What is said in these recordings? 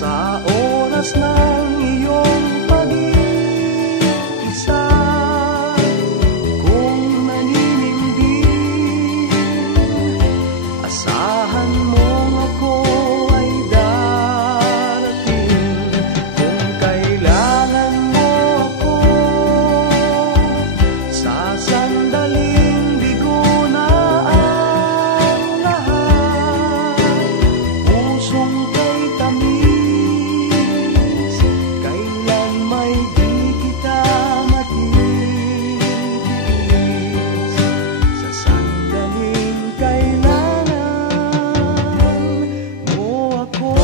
sa oras ng iyong pag-iisa. Kung naninindig, asahan mong ako ay darating. Kung kailangan mo ako, sa sandaling bigo na ang lahat. Pusong kay tamis, kailan may di kita matitiis. Sa sandaling kailangan mo ako.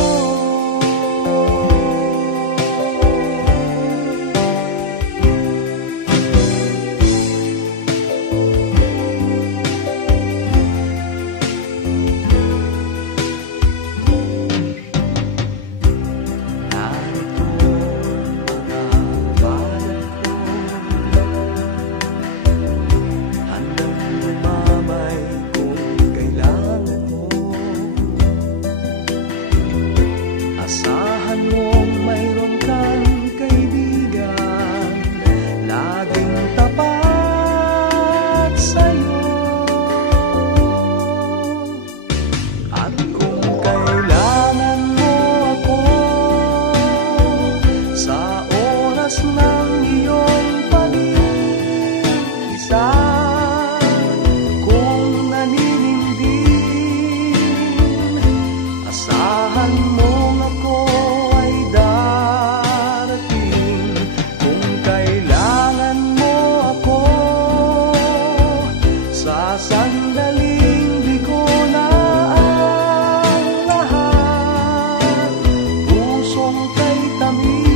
Narito mga palad ko, handang lumamay kung kailangan mo. Asahan mong mayroon kang kaibigan, laging tapat sa'yo. At kung kailangan mo ako, sa oras ng iyong pag-iisa. Kung naninindig, asahan mong ako ay darating. Kung kailangan mo ako, sa sandaling bigo na ang lahat. Pusong kay tamis,